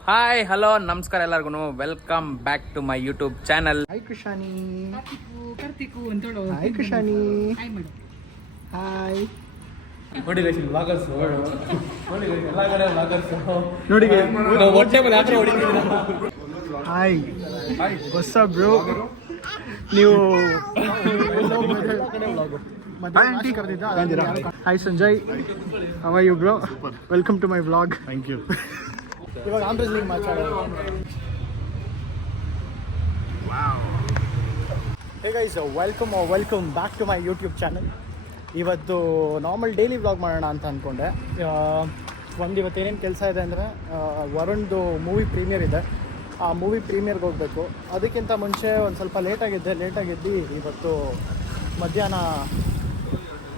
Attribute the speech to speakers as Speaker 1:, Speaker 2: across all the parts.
Speaker 1: Hi hello ನಮಸ್ಕಾರ ಎಲ್ಲರಿಗೂ welcome back to my YouTube channel
Speaker 2: hi Krishani hi Krishani
Speaker 3: hi
Speaker 1: ನೋಡಿ
Speaker 2: ನೋಡಿ
Speaker 1: ಹೊಟ್ಟೆ
Speaker 2: ಹಾಯ್ ಹೊಸ ಬ್ರೋ ನೀವು hi Sanjay how are you bro welcome to my vlog thank you ಇವಾಗ guys welcome welcome back to my YouTube channel ಇವತ್ತು normal daily vlog ಮಾಡೋಣ ಅಂತ ಅಂದ್ಕೊಂಡೆ ಒಂದು ಇವತ್ತು ಏನೇನು ಕೆಲಸ ಇದೆ ಅಂದರೆ ವರುಣ್ದು ಮೂವಿ ಪ್ರೀಮಿಯರ್ ಇದೆ. ಆ ಮೂವಿ ಪ್ರೀಮಿಯರ್ಗೆ ಹೋಗಬೇಕು. ಅದಕ್ಕಿಂತ ಮುಂಚೆ ಒಂದು ಸ್ವಲ್ಪ ಲೇಟಾಗಿದ್ದೆ ಲೇಟಾಗಿದ್ದು ಇವತ್ತು ಮಧ್ಯಾಹ್ನ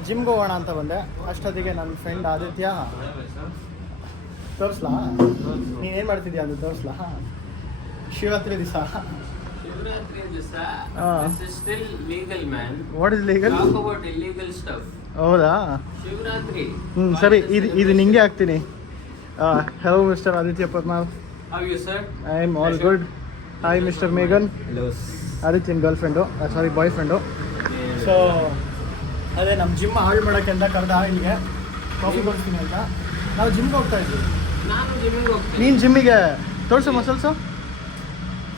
Speaker 2: ಜಿಮ್ಗೆ ಹೋಗೋಣ ಅಂತ ಬಂದೆ. ಅಷ್ಟೊತ್ತಿಗೆ ನನ್ನ ಫ್ರೆಂಡ್ ಆದಿತ್ಯ ತೋರಿಸ್ಲಾ? ನೀನೇನು ಮಾಡ್ತಿದ್ಯಾ ಅದು ತೋರಿಸ್ಲಾ? ಶಿವರಾತ್ರಿ ದಿವಸ. What is legal. ಹೌದಾ. ಹ್ಞೂ ಸರಿ ಇದು ಇದು ನಿಂಗೆ ಹಾಕ್ತೀನಿ. Hello mister Aditya
Speaker 4: sir?
Speaker 2: I am all good hi mister ಮೇಘನ್ ಆದಿತ್ಯನ್ girl friend sorry boy friend so ಅದೇ ನಮ್ಮ ಜಿಮ್ ಹಾಳು ಮಾಡೋಕ್ಕೆ ಅಂತ ಕರೆದ ಇಲ್ಲಿಗೆ. ಕಾಫಿ ಬರ್ತೀನಿ ಅಂತ ನಾವು ಜಿಮ್ಗೆ ಹೋಗ್ತಾ ಇದ್ವಿ.
Speaker 4: ನಾನು ಜಿಮ್ಮಿಗೆ ಹೋಗ್ತೀನಿ
Speaker 2: ನೀನು ಜಿಮ್ಮಿಗೆ ತೋರಿಸು ಮಸಲ್ಸು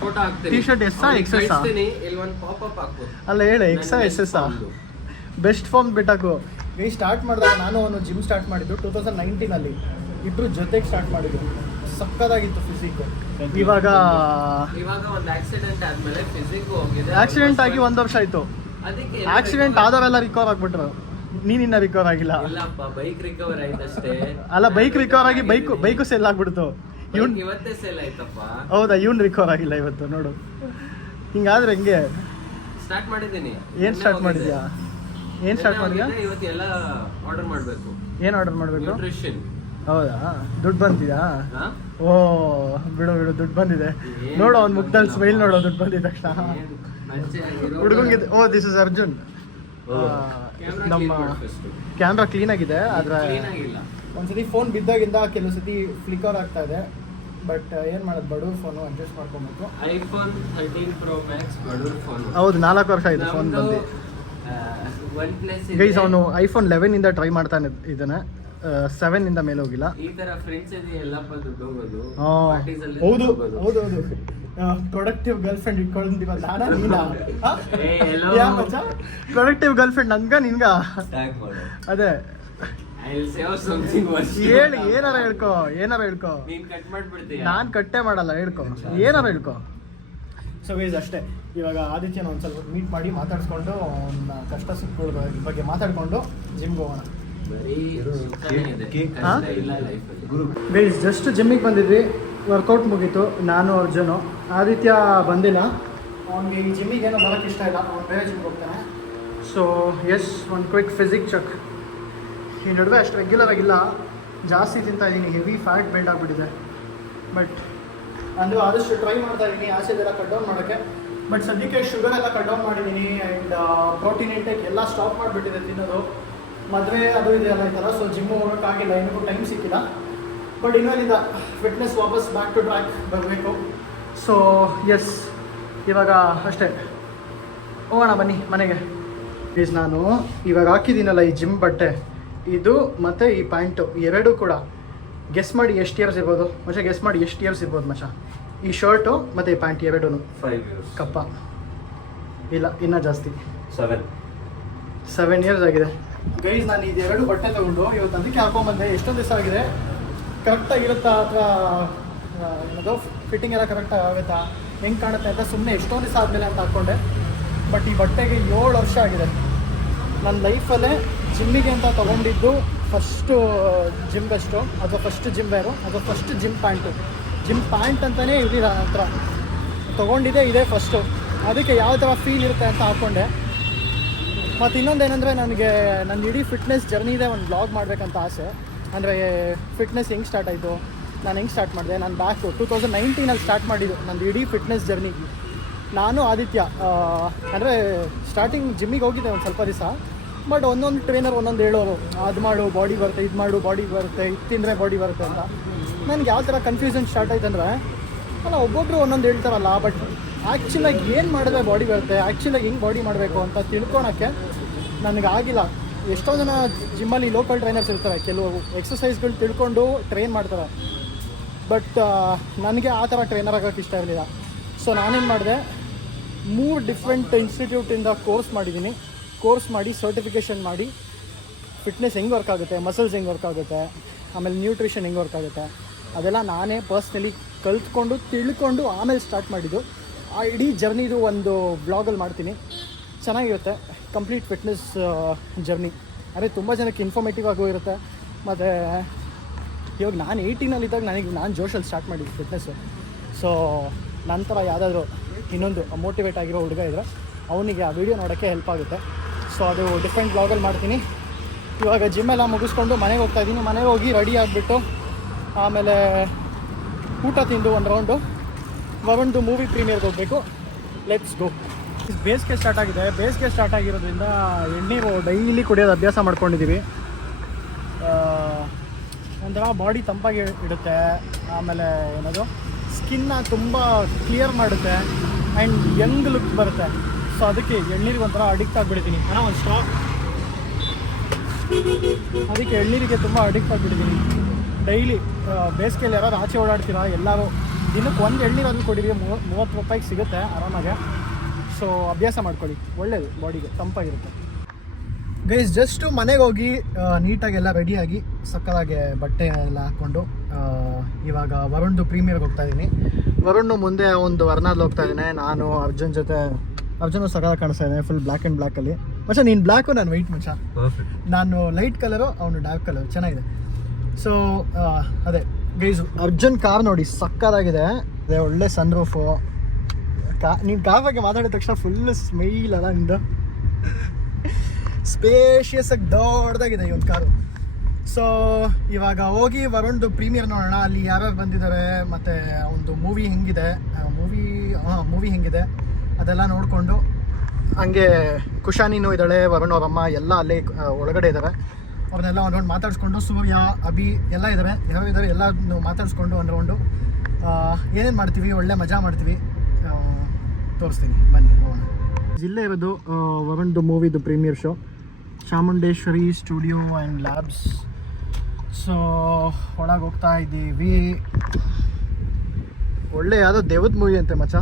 Speaker 4: ಫೋಟೋ ಹಾಕ್ತೀನಿ.
Speaker 2: S ಎಕ್ಸ್
Speaker 4: ಎಸ್ ಇಲ್ಲಿ ಒಂದು ಪಾಪಪ್ ಹಾಕು
Speaker 2: ಅಲ್ಲ ಹೇಳಿ X S S best form ಬಿಟ್ಟಾಕು. ಈ ಸ್ಟಾರ್ಟ್ ಮಾಡಿದಾಗ ನಾನು ಅವನು ಜಿಮ್ ಸ್ಟಾರ್ಟ್ ಮಾಡಿದ್ದು ಟೂ ತೌಸಂಡ್ ನೈನ್ಟೀನಲ್ಲಿ ಇಬ್ರು ಜೊತೆಗೆ ಸ್ಟಾರ್ಟ್ ಮಾಡಿದ್ರು. ಸಕ್ಕದಾಗಿತ್ತು ಫಿಸಿಕ್ ಇವಾಗ
Speaker 4: ಇವಾಗ ಒಂದು ಆಕ್ಸಿಡೆಂಟ್ ಆದ್ಮೇಲೆ ಫಿಸಿಕ್ ಹೋಗಿದೆ.
Speaker 2: ಆಕ್ಸಿಡೆಂಟ್ ಆಗಿ ಒಂದು ವರ್ಷ ಆಯ್ತು.
Speaker 4: ಅದಕ್ಕೆ
Speaker 2: ಆಕ್ಸಿಡೆಂಟ್ ಆದವೆಲ್ಲ ರಿಕವರ್ ಆಗ್ಬಿಟ್ರು. ನೀನಿನ್ನ ರಿಕವರ್ ಆಗಿಲ್ಲ.
Speaker 4: ಇಲ್ಲಪ್ಪ ಬೈಕ್ ರಿಕವರ್ ಆಯ್ತಷ್ಟೇ.
Speaker 2: ಅಲ್ಲ ಬೈಕ್ ರಿಕವರ್ ಆಗಿ ಬೈಕ್ ಬೈಕು ಸೆಲ್ ಆಗ್ಬಿಡ್ತು. ಇವ್ನ್
Speaker 4: ಇವತ್ತೇ ಸೆಲ್ ಆಯ್ತಪ್ಪ.
Speaker 2: ಹೌದಾ ಇವನ್ ರಿಕವರ್ ಆಗಿಲ್ಲ ಇವತ್ತು ನೋಡು. ಹಿಂಗಾದ್ರೆ ಹೆಂಗೆ?
Speaker 4: ಸ್ಟಾರ್ಟ್ ಮಾಡಿದ್ದೀನಿ.
Speaker 2: ಏನ್ ಸ್ಟಾರ್ಟ್ ಮಾಡಿದ್ಯಾ? ಏನ್ ಸ್ಟಾರ್ಟ್ ಮಾಡಿದ್ಯಾ?
Speaker 4: ಇವತ್ತು ಎಲ್ಲ ಆರ್ಡರ್ ಮಾಡಬೇಕು.
Speaker 2: ಏನ್ ಆರ್ಡರ್ ಮಾಡ್ಬೇಕು?
Speaker 4: ನ್ಯೂಟ್ರಿಷನ್
Speaker 2: ಹೌದಾ? ದುಡ್ಡು ಬಂತಿದಾ ಓ ಬಿಡು ಬಿಡು ದುಡ್ಡು ಬಂದಿದೆ. ನೋಡು ಅವ್ನ ಮುಖದಲ್ಲಿ ಸ್ಮೈಲ್ ನೋಡೋ ದುಡ್ಡು ಬಂದಿದ ತಕ್ಷಣ. ಹುಡುಗಂಗಿದೆ ಓ ದಿಸ್ ಇಸ್ ಅರ್ಜುನ್. ನಮ್ಮ ಕ್ಯಾಮ್ರಾ ಕ್ಲೀನ್ ಆಗಿದೆ ಆದ್ರೆ ಒಂದ್ಸತಿ ಫೋನ್ ಬಿದ್ದಾಗಿಂದ ಕೆಲವು ಸತಿ ಫ್ಲಿಕರ್ ಆಗ್ತಾ ಇದೆ. ಬಟ್ ಏನ್ ಮಾಡೋದು ಬಡೂರ್ ಫೋನು ಅಡ್ಜಸ್ಟ್ ಮಾಡ್ಕೊಬೇಕು.
Speaker 4: ಐಫೋನ್ ಥರ್ಟೀನ್ ಪ್ರೋ ಮ್ಯಾಕ್ಸ್ ಬಡೂರ್ ಫೋನ್
Speaker 2: ಹೌದು ನಾಲ್ಕು ವರ್ಷ ಆಯ್ತು ಫೋನ್ ಬಂದು.
Speaker 4: ಒನ್ ಪ್ಲಸ್
Speaker 2: ಗೈಸ್ ಅವನು ಐಫೋನ್ ಲೆವೆನ್ ಇಂದ ಟ್ರೈ ಮಾಡ್ತಾನೆ ಇದನ್ನ ಸೆವೆನ್ ಇಂದ ಮೇಲೆ ಹೋಗಿಲ್ಲ.
Speaker 4: ಈ ತರ ಫ್ರೆಂಡ್ಸ್ ಇದೆ ಎಲ್ಲಪ್ಪ ದುಡ್ಡು ಹೋಗೋದು.
Speaker 2: ಹೌದು ಹೌದು ಹೌದು. ಪ್ರೊಡಕ್ಟಿವ್ ಗರ್ಲ್ ಫ್ರೆಂಡ್ ಇಟ್ಕೊಂಡಿದ್ದೀವ ನಾನಾ ನೀನಾ?
Speaker 4: ಏ, hello.
Speaker 2: ಪ್ರೊಡಕ್ಟಿವ್ ಗರ್ಲ್ ಫ್ರೆಂಡ್ ನಂಗ ನಿನ್ಗ
Speaker 4: ಮಾಡು.
Speaker 2: ಅದೇ. ಹೇಳಿ ಏನಾರ ಹೇಳ್ಕೊ ಏನಾರ ಹೇಳ್ಕೊ.
Speaker 4: ನೀನ್ ಕಟ್ ಮಾಡ್ಬಿಡ್ತೀಯ?
Speaker 2: ನಾನ್ ಕಟ್ಟೆ ಮಾಡಲ್ಲ ಹೇಳ್ಕೊ. ಏನಾರ ಹೇಳ್ಕೊ. ಸೊ ವೇಸ್ ಅಷ್ಟೇ. ಇವಾಗ ಆದಿತ್ಯನ ಒಂದು ಸ್ವಲ್ಪ ಮೀಟ್ ಮಾಡಿ ಮಾತಾಡ್ಸ್ಕೊಂಡು ಅವನ ಕಷ್ಟ ಸುಖ ಬಗ್ಗೆ ಮಾತಾಡ್ಕೊಂಡು ಜಿಮ್ಗೆ ಹೋಗೋಣ.
Speaker 4: ಬರೀ ಸುತ್ತಾನೆ ಇದೆ.
Speaker 2: ಹಾ?
Speaker 4: ಇಲ್ಲ life ಅಲ್ಲಿ.
Speaker 2: ಗೈಸ್ ಜಸ್ಟ್ ಜಿಮ್ಮಿಗೆ ಬಂದಿದ್ವಿ. ವರ್ಕೌಟ್ ಮುಗೀತು, ನಾನು ಅರ್ಜುನು. ಆದಿತ್ಯ ಬಂದಿಲ್ಲ. ಅವನಿಗೆ ಈ ಜಿಮ್ಮಿಗೆ ಏನೋ ಬರೋಕ್ಕೆ ಇಷ್ಟ ಇಲ್ಲ, ಅವ್ನು ಬೇರೆ ಜಿಮ್ಗೆ ಹೋಗ್ತಾನೆ. ಸೊ ಎಸ್ ಒಂದು ಕ್ವಿಕ್ ಫಿಸಿಕ್ ಚೆಕ್ ಈ ನಡುವೆ ಅಷ್ಟು ರೆಗ್ಯುಲರ್ ಆಗಿಲ್ಲ. ಜಾಸ್ತಿ ತಿಂತಾ ಇದ್ದೀನಿ ಹೆವಿ ಫ್ಯಾಟ್ ಬಿಲ್ಡ್ ಆಗಿಬಿಟ್ಟಿದೆ. ಬಟ್ ಅಂದು ಆದಷ್ಟು ಟ್ರೈ ಮಾಡ್ತಾ ಇದ್ದೀನಿ ಆಸೆದೆಲ್ಲ ಕಟ್ ಡೌನ್ ಮಾಡೋಕ್ಕೆ. ಬಟ್ ಸದ್ಯಕ್ಕೆ ಶುಗರ್ ಎಲ್ಲ ಕಟ್ ಡೌನ್ ಮಾಡಿದ್ದೀನಿ ಆ್ಯಂಡ್ ಪ್ರೋಟೀನ್ ಇಂಟೇಕ್ ಎಲ್ಲ ಸ್ಟಾಪ್ ಮಾಡಿಬಿಟ್ಟಿದೆ ತಿನ್ನೋದು. ಮದುವೆ ಅದು ಇದೆ ಈ ಥರ ಸೊ ಜಿಮ್ ಹೋಗೋಕ್ಕಾಗಿಲ್ಲ ಇನ್ನೂ ಟೈಮ್ ಸಿಕ್ಕಿಲ್ಲ. ಬಟ್ ಇನ್ನೊಂದಿಲ್ಲ ಫಿಟ್ನೆಸ್ ವಾಪಸ್ ಬ್ಯಾಕ್ ಟು ಟ್ರ್ಯಾಕ್ ಬರಬೇಕು ಸೊ ಎಸ್ ಇವಾಗ ಅಷ್ಟೇ. ಹೋಗೋಣ ಬನ್ನಿ ಮನೆಗೆ. ಪ್ಲೀಸ್ ನಾನು ಇವಾಗ ಹಾಕಿದ್ದೀನಲ್ಲ ಈ ಜಿಮ್ ಬಟ್ಟೆ. ಇದು ಮತ್ತು ಈ ಪ್ಯಾಂಟು. ಎರಡೂ ಕೂಡ. ಗೆಸ್ ಮಾಡಿ ಎಷ್ಟು ಇಯರ್ಸ್ ಇರ್ಬೋದು? ಮಚ್ಚ ಗೆಸ್ ಮಾಡಿ ಎಷ್ಟು ಇಯರ್ಸ್ ಇರ್ಬೋದು ಮಚ್ಚ? ಈ ಶರ್ಟು ಮತ್ತು ಈ ಪ್ಯಾಂಟ್ ಎರಡೂ
Speaker 4: ಫೈವ್ ಇಯರ್ಸ್
Speaker 2: ಕಪ್ಪ. ಇಲ್ಲ ಇನ್ನೂ ಜಾಸ್ತಿ.
Speaker 4: ಸೆವೆನ್
Speaker 2: ಸೆವೆನ್ ಇಯರ್ಸ್ ಆಗಿದೆ. ಗೈಸ್ ನಾನು ಇದೆರಡು ಬಟ್ಟೆ ತಗೊಂಡು ಇವತ್ತು ಅದಕ್ಕೆ ಹಾಕೊಂಬಂದೆ. ಎಷ್ಟೊಂದು ದಿವಸ ಆಗಿದೆ? ಕರೆಕ್ಟಾಗಿರುತ್ತಾ ಅಥವಾ ಏನದು? ಫಿಟ್ಟಿಂಗ್ ಎಲ್ಲ ಕರೆಕ್ಟ್ ಆಗುತ್ತಾ? ಹೆಂಗೆ ಕಾಣುತ್ತೆ ಅಂತ ಸುಮ್ಮನೆ ಎಷ್ಟೊಂದು ದಿವಸ ಆದಮೇಲೆ ಅಂತ ಹಾಕ್ಕೊಂಡೆ ಬಟ್ ಈ ಬಟ್ಟೆಗೆ ಏಳು ವರ್ಷ ಆಗಿದೆ. ನನ್ನ ಲೈಫಲ್ಲೇ ಜಿಮ್ಮಿಗೆ ಅಂತ ತೊಗೊಂಡಿದ್ದು ಫಸ್ಟು ಜಿಮ್ ಬೆಸ್ಟು ಅಥವಾ ಫಸ್ಟ್ ಜಿಮ್ ವೇರು ಅಥವಾ first gym pant gym pant ಅಂತಲೇ ಇರಲಿಲ್ಲ ನನ್ನ ಹತ್ರ. ತೊಗೊಂಡಿದ್ದೆ, ಇದೇ ಫಸ್ಟು ಅದಕ್ಕೆ ಯಾವ ಥರ ಫೀಲ್ ಇರುತ್ತೆ ಅಂತ ಹಾಕ್ಕೊಂಡೆ ಮತ್ತು ಇನ್ನೊಂದೇನೆಂದರೆ ನನಗೆ ನನ್ನ ಇಡೀ ಫಿಟ್ನೆಸ್ ಜರ್ನಿದೆ ಒಂದು ಬ್ಲಾಗ್ ಮಾಡಬೇಕಂತ ಆಸೆ. ಅಂದರೆ ಫಿಟ್ನೆಸ್ ಹೆಂಗೆ ಸ್ಟಾರ್ಟ್ ಆಯಿತು? ನಾನು ಹೆಂಗೆ ಸ್ಟಾರ್ಟ್ ಮಾಡಿದೆ? ನಾನು ಬ್ಯಾಕ್ ಟೂ ತೌಸಂಡ್ ನೈನ್ಟೀನಲ್ಲಿ ಸ್ಟಾರ್ಟ್ ಮಾಡಿದ್ದು, ನಂದು ಇಡೀ ಫಿಟ್ನೆಸ್ ಜರ್ನಿ ನಾನು, ಆದಿತ್ಯ ಅಂದರೆ ಸ್ಟಾರ್ಟಿಂಗ್ ಜಿಮ್ಮಿಗೆ ಹೋಗಿದ್ದೆ ಒಂದು ಸ್ವಲ್ಪ ದಿವಸ. ಬಟ್ ಒಂದೊಂದು ಟ್ರೈನರ್ ಒಂದೊಂದು ಹೇಳೋರು ಅದು ಮಾಡು ಬಾಡಿ ಬರುತ್ತೆ, ಇದು ಮಾಡು ಬಾಡಿ ಬರುತ್ತೆ, ಇದು ತಿಂದರೆ ಬಾಡಿ ಬರುತ್ತೆ ಅಂತ. ನನಗೆ ಯಾವ ಥರ ಕನ್ಫ್ಯೂಷನ್ ಸ್ಟಾರ್ಟ್ ಆಯ್ತು ಅಂದರೆ, ಅಲ್ಲ ಒಬ್ಬೊಬ್ಬರು ಒಂದೊಂದು ಹೇಳ್ತಾರಲ್ಲ ಬಟ್ ಆ್ಯಕ್ಚುಲಾಗಿ ಏನು ಮಾಡಿದ್ರೆ ಬಾಡಿ ಬರುತ್ತೆ ಆ್ಯಕ್ಚುಲಾಗಿ ಹೆಂಗೆ ಬಾಡಿ ಮಾಡಬೇಕು ಅಂತ ತಿಳ್ಕೊಳಕ್ಕೆ ನನಗೆ ಆಗಿಲ್ಲ. ಎಷ್ಟೋ ಜನ ಜಿಮ್ಮಲ್ಲಿ ಲೋಕಲ್ ಟ್ರೈನರ್ಸ್ ಇರ್ತಾರೆ. ಕೆಲವು ಎಕ್ಸಸೈಸ್ಗಳು ತಿಳ್ಕೊಂಡು ಟ್ರೈನ್ ಮಾಡ್ತಾರೆ. ಬಟ್ ನನಗೆ ಆ ಥರ ಟ್ರೈನರ್ ಆಗೋಕ್ಕೆ ಇಷ್ಟ ಇರಲಿಲ್ಲ. ಸೊ ನಾನೇನು ಮಾಡಿದೆ, ಮೂರು ಡಿಫ್ರೆಂಟ್ ಇನ್ಸ್ಟಿಟ್ಯೂಟಿಂದ ಕೋರ್ಸ್ ಮಾಡಿದ್ದೀನಿ ಕೋರ್ಸ್ ಮಾಡಿ ಸರ್ಟಿಫಿಕೇಷನ್ ಮಾಡಿ ಫಿಟ್ನೆಸ್ ಹೆಂಗೆ ವರ್ಕ್ ಆಗುತ್ತೆ ಮಸಲ್ಸ್ ಹೆಂಗೆ ವರ್ಕ್ ಆಗುತ್ತೆ, ಆಮೇಲೆ ನ್ಯೂಟ್ರಿಷನ್ ಹೆಂಗೆ ವರ್ಕ್ ಆಗುತ್ತೆ, ಅದೆಲ್ಲ ನಾನೇ ಪರ್ಸ್ನಲಿ ಕಲ್ತ್ಕೊಂಡು, ತಿಳ್ಕೊಂಡು ಆಮೇಲೆ ಸ್ಟಾರ್ಟ್ ಮಾಡಿದ್ದು. ಆ ಇಡೀ ಜರ್ನಿದು ಒಂದು ಬ್ಲಾಗಲ್ಲಿ ಮಾಡ್ತೀನಿ. ಚೆನ್ನಾಗಿರುತ್ತೆ. ಕಂಪ್ಲೀಟ್ ಫಿಟ್ನೆಸ್ ಜರ್ನಿ ಅಂದರೆ ತುಂಬ ಜನಕ್ಕೆ ಇನ್ಫಾರ್ಮೇಟಿವ್ ಆಗೋ ಇರುತ್ತೆ. ಮತ್ತು, ಇವಾಗ ನಾನು ಏಯ್ಟೀನಲ್ಲಿದ್ದಾಗ ನನಗೆ, ನಾನು ಜೋಶಲ್ಲಿ ಸ್ಟಾರ್ಟ್ ಮಾಡಿದ್ದು ಫಿಟ್ನೆಸ್ಸು ಸೊ ನಂತರ ಯಾವುದಾದ್ರೂ ಇನ್ನೊಂದು ಮೋಟಿವೇಟ್ ಆಗಿರೋ ಹುಡುಗ ಇದ್ದರೆ ಅವನಿಗೆ ಆ ವಿಡಿಯೋ ನೋಡೋಕ್ಕೆ ಹೆಲ್ಪ್ ಆಗುತ್ತೆ. ಸೊ ಅದು ಡಿಫ್ರೆಂಟ್ ಬ್ಲಾಗಲ್ಲಿ ಮಾಡ್ತೀನಿ. ಇವಾಗ ಜಿಮ್ಮೆಲ್ಲ ಮುಗಿಸ್ಕೊಂಡು ಮನೆಗೆ ಹೋಗ್ತಾ ಇದ್ದೀನಿ. ಮನೆಗೆ ಹೋಗಿ ರೆಡಿ ಆಗಿಬಿಟ್ಟು, ಆಮೇಲೆ ಊಟ ತಿಂದು ಒಂದು ರೌಂಡು ಒಂದು ಮೂವಿ ಪ್ರೀಮಿಯರ್ಗೆ ಹೋಗಬೇಕು. ಲೆಟ್ಸ್ ಗೋ ಬೇಸಿಗೆ ಸ್ಟಾರ್ಟ್ ಆಗಿದೆ. ಬೇಸಿಗೆ ಸ್ಟಾರ್ಟ್ ಆಗಿರೋದ್ರಿಂದ ಎಣ್ಣೀರು ಡೈಲಿ ಕುಡಿಯೋದು ಅಭ್ಯಾಸ ಮಾಡ್ಕೊಂಡಿದ್ದೀವಿ ಒಂಥರ ಬಾಡಿ ತಂಪಾಗಿ ಇಡುತ್ತೆ. ಆಮೇಲೆ ಏನದು? ಸ್ಕಿನ್ನ ತುಂಬ ಕ್ಲಿಯರ್ ಮಾಡುತ್ತೆ ಆ್ಯಂಡ್ ಯಂಗ್ ಲುಕ್ ಬರುತ್ತೆ. ಸೊ ಅದಕ್ಕೆ ಎಳ್ನೀರಿಗೆ ಒಂಥರ ಅಡಿಕ್ಟ್ ಆಗಿಬಿಡ್ತೀನಿ ಏನೋ ಒಂದು ಸ್ಟಾಕ್ ಅದಕ್ಕೆ ಎಳ್ನೀರಿಗೆ ತುಂಬ ಅಡಿಕ್ಟ್ ಆಗಿಬಿಡ್ತೀನಿ ಡೈಲಿ ಬೇಸಿಗೆಯಲ್ಲಿ ಯಾರು ಆಚೆ ಓಡಾಡ್ತೀರಾ ಎಲ್ಲರೂ, ದಿನಕ್ಕೆ ಒಂದು ಎಳ್ನೀರು ಅದನ್ನು ಕೊಡಿರಿ. ಮೂವತ್ತು ರೂಪಾಯಿಗೆ ಸಿಗುತ್ತೆ ಆರಾಮಾಗೆ. ಸೊ ಅಭ್ಯಾಸ ಮಾಡ್ಕೊಳ್ಳಿ. ಒಳ್ಳೆಯದು ಬಾಡಿಗೆ ತಂಪಾಗಿರುತ್ತೆ. ಗೈಸ್ ಜಸ್ಟು ಮನೆಗೆ ಹೋಗಿ ನೀಟಾಗೆಲ್ಲ ರೆಡಿಯಾಗಿ ಸಕ್ಕದಾಗೆ ಬಟ್ಟೆ ಎಲ್ಲ ಹಾಕ್ಕೊಂಡು ಇವಾಗ ವರುಣ್ದು ಪ್ರೀಮಿಯರ್ಗೆ ಹೋಗ್ತಾ ಇದ್ದೀನಿ. ವರುಣ್ ಮುಂದೆ ಒಂದು ವರ್ನಾದಲ್ಲಿ ಹೋಗ್ತಾ ಇದ್ದೀನಿ. ನಾನು ಅರ್ಜುನ್ ಜೊತೆ ಅರ್ಜುನ್ ಸಕಾಲ ಕಾಣಿಸ್ತಾ ಇದ್ದೇನೆ ಫುಲ್ ಬ್ಲ್ಯಾಕ್ ಆ್ಯಂಡ್ ಬ್ಲ್ಯಾಕಲ್ಲಿ ಮಚ್ಚ ನೀನು ಬ್ಲ್ಯಾಕು ನಾನು ವೈಟ್ ಮಚ್ಚ? ನಾನು ಲೈಟ್ ಕಲರು ಅವನು ಡಾರ್ಕ್ ಕಲರ್ ಚೆನ್ನಾಗಿದೆ. ಸೊ ಅದೇ ಗೈಸು ಅರ್ಜುನ್ ಕಾರ್ ನೋಡಿ ಸಕ್ಕದಾಗಿದೆ ಅದೇ ಒಳ್ಳೆ ಸನ್ ರೂಫು ಕಾ ನೀನು ಕಾರ್ ಬಗ್ಗೆ ಮಾತಾಡಿದ ತಕ್ಷಣ ಫುಲ್ ಸ್ಮೈಲ್ ಅಲ್ಲ ನಿಂದು? ಸ್ಪೇಷಿಯಸ್ ಆಗಿ ದೊಡ್ಡದಾಗಿದೆ ಈ ಒಂದು ಕಾರು. ಸೊ ಇವಾಗ ಹೋಗಿ ವರುಣ್ದು ಪ್ರೀಮಿಯರ್ ನೋಡೋಣ. ಅಲ್ಲಿ ಯಾರ್ಯಾರು ಬಂದಿದ್ದಾರೆ ಮತ್ತು ಒಂದು ಮೂವಿ ಹೆಂಗಿದೆ ಮೂವಿ ಹಾಂ ಮೂವಿ ಹೆಂಗಿದೆ, ಅದೆಲ್ಲ ನೋಡಿಕೊಂಡು ಹಂಗೆ ಕುಶಾನಿನೂ ಇದ್ದಾಳೆ, ವರುಣ್ ಅವರಮ್ಮ ಎಲ್ಲ ಅಲ್ಲೇ ಒಳಗಡೆ ಇದ್ದಾರೆ ಅವ್ರನ್ನೆಲ್ಲ ಒಂದೊಂದು ಮಾತಾಡಿಸ್ಕೊಂಡು, ಸೂರ್ಯ, ಅಭಿ ಎಲ್ಲ ಇದ್ದಾರೆ ಯಾರು ಇದ್ದಾರೆ ಎಲ್ಲ ಮಾತಾಡಿಸ್ಕೊಂಡು ಒಂದು ರೌಂಡು ಏನೇನು ಮಾಡ್ತೀವಿ? ಒಳ್ಳೆ ಮಜಾ ಮಾಡ್ತೀವಿ. ತೋರಿಸ್ತೀನಿ. ಬನ್ನಿ ಹೋಗೋಣ. ಜಿಲ್ಲೆ ಇರೋದು ವರುಣ್ದು ಮೂವಿದು premiere show. Chamundeshwari studio and labs. So ಒಳಗೆ ಹೋಗ್ತಾ ಇದ್ದೀವಿ. ಒಳ್ಳೆ ಯಾವುದೋ ದೇವದ ಮೂವಿ ಅಂತೆ ಮಚ್ಚ.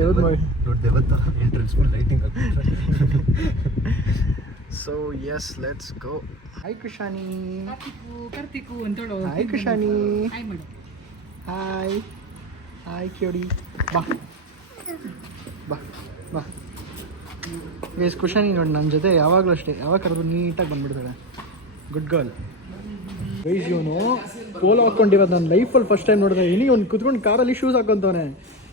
Speaker 2: ದೇವದ movie. So yes let's go hi Kushani
Speaker 3: Karthik Karthik ಅಂತೇಳು
Speaker 2: hi Kushani
Speaker 3: hi
Speaker 2: hi cutie ಬಾ. ಬಾ ಬಾ. ಗೈಸ್ ಕುಶಾನಿ ನೋಡಿ ನನ್ನ ಜೊತೆ ಯಾವಾಗಲೂ ಅಷ್ಟೇ ಯಾವಾಗ ಕರೆದ್ರು ನೀಟಾಗಿ ಬಂದ್ಬಿಡ್ತಾಳೆ. ಗುಡ್ ಗರ್ಲ್ ಗೈಸ್ ಇವನು ಪೋಲೋ ಹಾಕ್ಕೊಂಡಿರೋದು ನನ್ನ ಲೈಫಲ್ಲಿ ಫಸ್ಟ್ ಟೈಮ್ ನೋಡಿದೆ ಇನಿ ಒಂದು ಕುತ್ಕೊಂಡು ಕಾರಲ್ಲಿ ಶೂಸ್ ಹಾಕೊಂತವನೆ.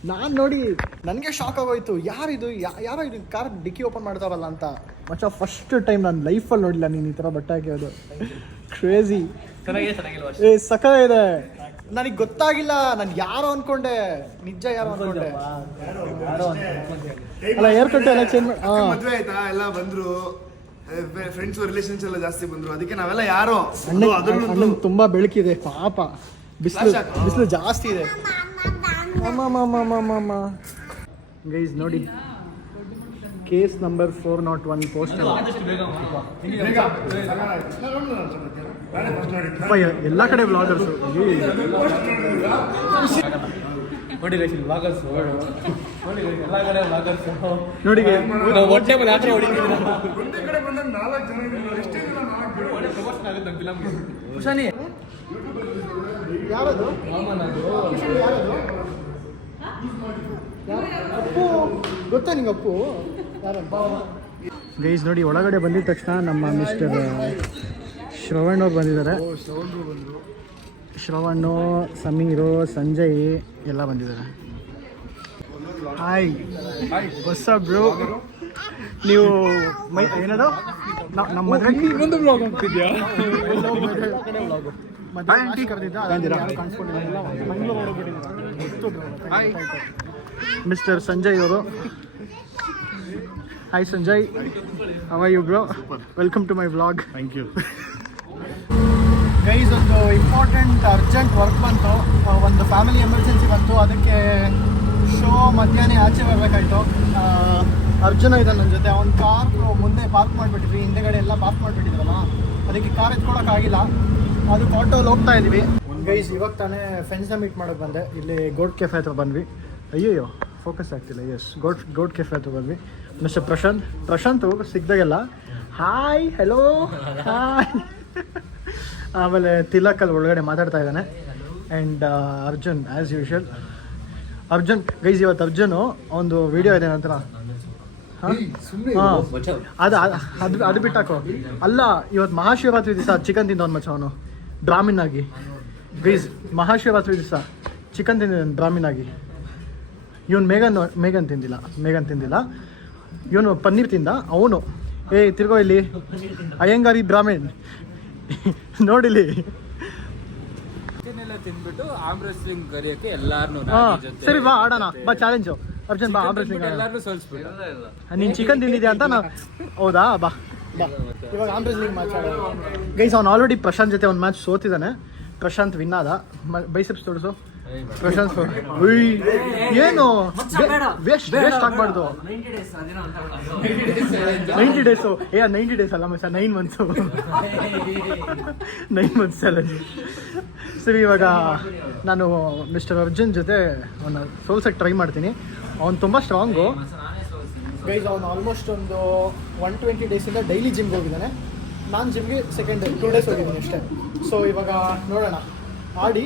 Speaker 2: ನಾನು ನೋಡಿ ನನಗೆ ಶಾಕ್ ಆಗೋಯ್ತು. ಯಾರಿದು? ಯಾ- ಯಾರೋ ಇದು ಕಾರ್ ಡಿಕ್ಕಿ ಓಪನ್ ಮಾಡ್ತಾವಲ್ಲ ಅಂತ. ಮಚ್ಚ ಫಸ್ಟ್ ಟೈಮ್ ನಾನು ಲೈಫಲ್ಲಿ ನೋಡಿಲ್ಲ ನೀನು ಈ ಥರ ಬಟ್ಟೆ ಹಾಕಿರೋದು. ಕ್ರೇಜಿ ಏ ಸಕ ಇದೆ ನನಗೆ ಗೊತ್ತಾಗಿಲ್ಲ ನಾನು ಯಾರು ಅನ್ಕೊಂಡೆ ನಿಜ ಯಾರು ಅನ್ಕೊಂಡೆ. ಅಲ್ಲ ಏರ್ ಕಟ್ ಎಲ್ಲ ಚೇಂಜ್
Speaker 5: ಮದ್ವೆ ಆಯ್ತಾ? ಎಲ್ಲ ಬಂದ್ರು. ಫ್ರೆಂಡ್ಸ್ ರಿಲೇಷನ್ಸ್ ಎಲ್ಲ ಜಾಸ್ತಿ ಬಂದ್ರು. ಅದಕ್ಕೆ ನಾವೆಲ್ಲ ಯಾರು?
Speaker 2: ಅಣ್ಣಂಗೆ ತುಂಬಾ ಬೆಳಕಿದೆ ಪಾಪ. ಬಿಸಿಲು. ಬಿಸಿಲು ಜಾಸ್ತಿ ಇದೆ. ಗೈಸ್ ನೋಡಿ. Case number four naught one poster ಎಲ್ಲ ಕಡೆ ಬ್ಲಾಗರ್ಸ್
Speaker 1: ನೋಡಿ ಗೈಸ್ ಇಲ್ಲಿ ನೋಡಿ guys, ಎಲ್ಲ ಕಡೆ vloggers.
Speaker 2: ನೋಡಿ
Speaker 1: ನಾವು ಹೊಟ್ಟೆ ಮೇಲೆ ಹೊಡಿತೀವಿ.
Speaker 2: ಯಾರದು? ಅಪ್ಪು. ಗೊತ್ತಾ ನಿಂಗೆ ಅಪ್ಪು? ಗೈಸ್ ನೋಡಿ ಒಳಗಡೆ ಬಂದಿದ ತಕ್ಷಣ ನಮ್ಮ ಮಿಸ್ಟರ್ ಶ್ರವಣ್ ಅವ್ರು ಬಂದಿದ್ದಾರೆ. ಶ್ರವಣ್ಣು ಸಮೀರು ಸಂಜಯ್ ಎಲ್ಲ ಬಂದಿದ್ದಾರೆ. ಹಾಯ್ ಹೊಸ ಬ್ರೋ ನೀವು ಮೈ ಏನದು? ನಮ್ಮ ಮದುವೆ
Speaker 1: ಇನ್ನೊಂದು ಬ್ಲಾಗ್ ಆಗ್ತಿದ್ಯಾ
Speaker 2: ಮದುವೆ ಕರೆದಿದ್ದ ಮಿಸ್ಟರ್ ಸಂಜಯ್ ಅವರು. Hi Sanjay. How are you bro welcome to my vlog thank you guys ಒಂದು ಇಂಪಾರ್ಟೆಂಟ್ ಅರ್ಜೆಂಟ್ ವರ್ಕ್ ಬಂತು ಒಂದು ಫ್ಯಾಮಿಲಿ ಎಮರ್ಜೆನ್ಸಿ ಬಂತು. ಅದಕ್ಕೆ ಶೋ ಮಧ್ಯಾಹ್ನ ಆಚೆ ಬರಬೇಕಾಯ್ತು. ಅರ್ಜುನ ಇದೆ ನನ್ನ ಜೊತೆ. ಅವ್ನ ಕಾರ್ ಮುಂದೆ ಪಾರ್ಕ್ ಮಾಡಿಬಿಟ್ಟಿದ್ವಿ. ಹಿಂದೆಗಡೆ ಎಲ್ಲ ಪಾರ್ಕ್ ಮಾಡಿಬಿಟ್ಟಿದ್ರಲ್ಲ ಅದಕ್ಕೆ ಕಾರ್ ಎತ್ಕೊಳಕ್ಕಾಗಿಲ್ಲ. ಅದಕ್ಕೆ ಆಟೋಲ್ಲಿ ಹೋಗ್ತಾ ಇದ್ವಿ. ಗೈಸ್ ಇವಾಗ ತಾನೇ ಫ್ರೆಂಡ್ಸ್ನ ಮೀಟ್ ಮಾಡೋಕ್ಕೆ ಬಂದೆ. ಇಲ್ಲಿ ಗೋಡ್ ಕೆಫೆ ಹತ್ರ ಬಂದ್ವಿ. ಅಯ್ಯೋ ಫೋಕಸ್ ಆಗ್ತಿಲ್ಲ. ಎಸ್ ಗೋಡ್ ಗೋಡ್ ಕೆಫೆ ಹತ್ರ ಬಂದ್ವಿ. ಮಿಸ್ಟರ್ ಪ್ರಶಾಂತ್ ಪ್ರಶಾಂತ್ ಸಿಗ್ದಾಗೆಲ್ಲ. ಹಾಯ್ ಹಲೋ ಹಾಯ್ ಆಮೇಲೆ ತಿಲಕ್ ಅಲ್ಲಿ ಒಳಗಡೆ ಮಾತಾಡ್ತಾ ಇದ್ದಾನೆ. And Arjun as usual Arjun guys ಇವತ್ತು ಅರ್ಜುನು ಒಂದು ವಿಡಿಯೋ ಇದೆ ನಂತರ. ಅದು ಅದು ಅದು ಬಿಟ್ಟಾಕೋ. ಅಲ್ಲ ಇವತ್ತು ಮಹಾಶಿವರಾತ್ರಿ ದಿವಸ ಚಿಕನ್ ತಿಂದವನು ಮಚ್ಚ ಅವನು. ಬ್ರಾಹ್ಮಿನ್ ಆಗಿ ಗೈಸ್ ಮಹಾಶಿವರಾತ್ರಿ ದಿವಸ ಚಿಕನ್ ತಿಂದಿದ್ದಾನೆ ಬ್ರಾಹ್ಮಿನ್ ಆಗಿ ಇವನು ಮೇಘನ್ ಮೇಘನ್ ತಿಂದಿಲ್ಲ ಮೇಘನ್ ತಿಂದಿಲ್ಲ. ಇವನು ಪನ್ನೀರ್ ತಿಂದ ಅವನು. ಏ ತಿರ್ಗೋ ಇಲ್ಲಿ. ಅಯ್ಯಂಗಾರಿ ಬ್ರಾಹ್ಮಣ್. ನೋಡಿಲಿ.
Speaker 4: ಇದನ್ನೆಲ್ಲ ತಿನ್ಬಿಟ್ಟು ಆರ್ಮ್ ರೆಸ್ಲಿಂಗ್ ಕಲಿಯಕ್ಕೆ ಎಲ್ಲಾರ್ನು
Speaker 2: ಹಾ ಸರಿ ಬಾ ಆಡೋಣ. ಬಾ ಚಾಲೆಂಜು ಅರ್ಜುನ್ ಬಾ ಆಮ್ರೆಸ್ಲಿಂಗ್
Speaker 4: ಎಲ್ಲಾರ್ನು ಸೋಲ್ಸ್ಬಿಟ್ಟು
Speaker 2: ನೀನ್ ಚಿಕನ್ ತಿಂದಿದ್ಯಾ ಅಂತ ನಾ ಹೌದಾ? ಬಾ ಬಾ. ಇವಾಗ ಆಮ್ರೆಸ್ಲಿಂಗ್ ಮ್ಯಾಚ್ ಆಡೋಣ. ಗೈಸ್ ಅವ್ನು ಆಲ್ರೆಡಿ ಪ್ರಶಾಂತ್ ಜೊತೆ ಒಂದು ಮ್ಯಾಚ್ ಸೋತಿದ್ದಾನೆ ಪ್ರಶಾಂತ್ ವಿನ್ ಆದ. ಬೈಸೆಪ್ಸ್ ತೋರಿಸು ಪ್ರಶಾಂತ್ ಉಯ್, ಏನು? ವೇಸ್ಟ್ ವೇಸ್ಟ್ ಆಗ್ಬಾರ್ದು ನೈಂಟಿ ಡೇಸು ಏ ನೈಂಟಿ ಡೇಸ್ ಅಲ್ಲ ಮಸ ನೈನ್ ಮಂತ್ಸು ನೈನ್ ಮಂತ್ಸ್ ಅಲ್ಲ. ಸರಿ ಇವಾಗ ನಾನು ಮಿಸ್ಟರ್ ಅರ್ಜುನ್ ಜೊತೆ ಅವನ್ನ ಸೋಲ್ಸಕ್ಕೆ ಟ್ರೈ ಮಾಡ್ತೀನಿ. ಅವ್ನು ತುಂಬ ಸ್ಟ್ರಾಂಗು ಗೈಸ್ ಅವ್ನು ಆಲ್ಮೋಸ್ಟ್ ಒಂದು ಒನ್ ಟ್ವೆಂಟಿ ಡೇಸಿಂದ ಡೈಲಿ ಜಿಮ್ಗೆ ಹೋಗಿದ್ದಾನೆ. ನಾನು ಜಿಮ್ಗೆ ಸೆಕೆಂಡ್ ಟೂ ಡೇಸ್ ಹೋಗಿದ್ದೀನಿ ಅಷ್ಟೇ. ಸೊ ಇವಾಗ ನೋಡೋಣ. ಆಡಿ.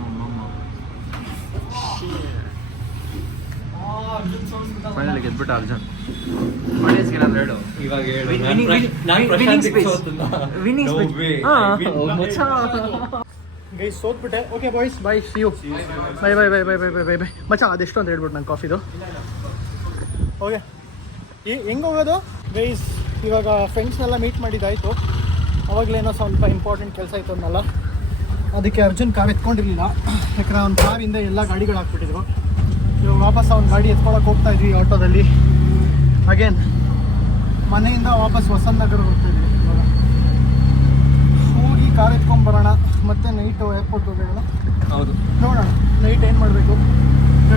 Speaker 1: ಫೈನಲಿ ಗೆದ್ಬಿಟ್ಟ ಅರ್ಜುನ್
Speaker 4: ಹೇಳು ಇವಾಗ ಹೇಳು.
Speaker 2: ಗೈ ಸೋತ್ಬಿಟ್ಟೆ. Okay boys bye see you bye bye bye bye bye bye bye bye ಮಚ್ಚ ಅದೆಷ್ಟು ಅಂತ ಹೇಳ್ಬಿಟ್ಟು ನಂಗೆ ಕಾಫಿದು ಓಕೆ ಈ ಹೆಂಗೆ ಹೋಗೋದು? ಗೈಸ್ ಇವಾಗ ಫ್ರೆಂಡ್ಸ್ನೆಲ್ಲ ಮೀಟ್ ಮಾಡಿದ್ದಾಯಿತು. ಅವಾಗಲೇನೋ ಸ್ವಲ್ಪ ಇಂಪಾರ್ಟೆಂಟ್ ಕೆಲಸ ಇತ್ತು ಅನ್ನಲ್ಲ. ಅದಕ್ಕೆ ಅರ್ಜುನ್ ಕಾರ್ ಎತ್ಕೊಂಡಿರ್ಲಿಲ್ಲ. ಯಾಕಂದ್ರೆ ಅವ್ನ ಕಾರಿಂದ ಎಲ್ಲ ಗಾಡಿಗಳು ಹಾಕ್ಬಿಟ್ಟಿದ್ರು. ಇವಾಗ ವಾಪಸ್ ಅವ್ನು ಗಾಡಿ ಎತ್ಕೊಳಕ್ಕೆ ಹೋಗ್ತಾ ಇದ್ವಿ ಆಟೋದಲ್ಲಿ. ಅಗೇನ್ ಮನೆಯಿಂದ ವಾಪಸ್ ವಸಂತ ನಗರ ಹೋಗ್ತಾ ಇದ್ವಿ ಇವಾಗ. ಹೋಗಿ ಕಾರ್ ಎತ್ಕೊಂಡ್ ಬರೋಣ ಮತ್ತೆ ನೈಟು ಏರ್ಪೋರ್ಟ್ ಹೋಗೋಣ.
Speaker 4: ಹೌದು.
Speaker 2: ನೋಡೋಣ ನೈಟ್ ಏನು ಮಾಡಬೇಕು?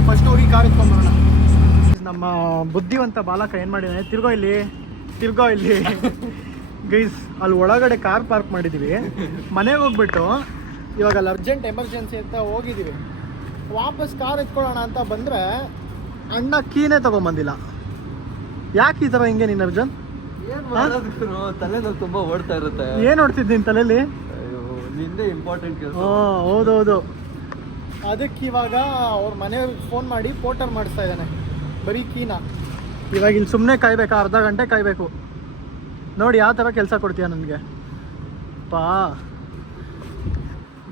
Speaker 2: ಫಸ್ಟ್ ಹೋಗಿ ಕಾರ್ ಎತ್ಕೊಂಡ್ ಬರೋಣ. ನಮ್ಮ ಬುದ್ಧಿವಂತ ಬಾಲಕ ಏನು ಮಾಡಿದ್ದಾನೆ ತಿರ್ಗೋ ಇಲ್ಲಿ ತಿರ್ಗೋ ಇಲ್ಲಿ. ಗೈಸ್ ಅಲ್ಲಿ ಒಳಗಡೆ ಕಾರ್ ಪಾರ್ಕ್ ಮಾಡಿದ್ದೀವಿ ಮನೆಗೆ ಹೋಗ್ಬಿಟ್ಟು ಇವಾಗ ಅಲ್ಲಿ ಅರ್ಜೆಂಟ್ ಎಮರ್ಜೆನ್ಸಿ ಅಂತ ಹೋಗಿದ್ದೀವಿ ವಾಪಸ್ ಕಾರ್ ಎತ್ಕೊಳ್ಳೋಣ ಅಂತ ಬಂದರೆ ಅಣ್ಣ ಕೀನೇ ತಗೊಂಬಂದಿಲ್ಲ. ಯಾಕೆ ಈ ಥರ ಹಿಂಗೆ ನೀನು ಅರ್ಜುನ್?
Speaker 1: ತಲೆನೋವು ತುಂಬಾ ಓಡ್ತಾ ಇರುತ್ತೆ.
Speaker 2: ಏನು ಓಡ್ತಿದ್ದೀನಿ ನಿನ್ನ ತಲೆಯಲ್ಲಿ
Speaker 1: ಅಯ್ಯೋ ನಿಂದೆ ಇಂಪಾರ್ಟೆಂಟ್ ಕೆಲಸ.
Speaker 2: ಹೌದೌದು. ಅದಕ್ಕೆ ಇವಾಗ ಅವ್ರ ಮನೆಯವ್ರಿಗೆ ಫೋನ್ ಮಾಡಿ ಪೋರ್ಟರ್ ಮಾಡಿಸ್ತಾ ಇದ್ದಾನೆ. ಬರೀ ಕೀನ. ಇವಾಗ ಇಲ್ಲಿ ಸುಮ್ಮನೆ ಕಾಯ್ಬೇಕಾ? ಅರ್ಧ ಗಂಟೆ ಕಾಯ್ಬೇಕು. ನೋಡಿ ಯಾವ ಥರ ಕೆಲಸ ಕೊಡ್ತೀಯ ನನಗೆ? ಪಾ.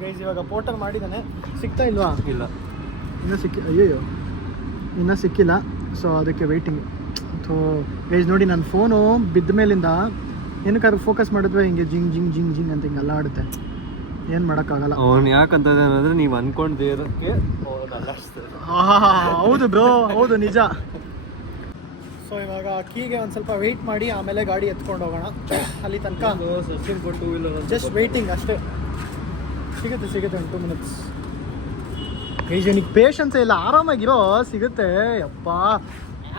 Speaker 2: ಗೈಸ್ ಇವಾಗ ಪೋರ್ಟರ್ ಮಾಡಿದ್ದಾನೆ. ಸಿಗ್ತಾ ಇಲ್ವಾ?
Speaker 1: ಇಲ್ಲ.
Speaker 2: ಇನ್ನೂ ಸಿಕ್ಕಿ ಅಯ್ಯೋ ಇನ್ನೂ ಸಿಕ್ಕಿಲ್ಲ. ಸೊ ಅದಕ್ಕೆ ವೆಯ್ಟಿಂಗ್ ಸೊ ಏಜ್ ನೋಡಿ ನನ್ನ ಫೋನು ಬಿದ್ದ ಮೇಲಿಂದ ಏನಕ್ಕಾದ್ರೂ ಫೋಕಸ್ ಮಾಡಿದ್ವಿ ಹಿಂಗೆ ಜಿಂಗ್ ಜಿಂಗ್ ಜಿಂಗ್ ಜಿಂಗ್ ಅಂತ ಹಿಂಗೆಲ್ಲ ಆಡುತ್ತೆ ಏನು ಮಾಡೋಕ್ಕಾಗಲ್ಲ.
Speaker 1: ಅವ್ನು ಯಾಕಂತ ಅಂದರೆ ನೀವು ಅಂದ್ಕೊಂಡು ಇರೋಕ್ಕೆ ಅವ್ನು
Speaker 2: ಆಹಾ, ಹೌದು ಬ್ರೋ ಹೌದು ನಿಜ. ಸೊ ಇವಾಗ ಕೀಗೆ ಒಂದು ಸ್ವಲ್ಪ ವೆಯ್ಟ್ ಮಾಡಿ ಆಮೇಲೆ ಗಾಡಿ ಎತ್ಕೊಂಡು ಹೋಗೋಣ. ಅಲ್ಲಿ ತನಕ ಜಸ್ಟ್ ವೆಯ್ಟಿಂಗ್ ಅಷ್ಟೇ. ಸಿಗುತ್ತೆ ಸಿಗುತ್ತೆ ಒಂದು ಟೂ ಮಿನಿಟ್ಸ್ ಗೈಜನಿಗೆ ಪೇಷನ್ಸೇ ಇಲ್ಲ, ಆರಾಮಾಗಿರೋ, ಸಿಗುತ್ತೆ. ಯಪ್ಪ.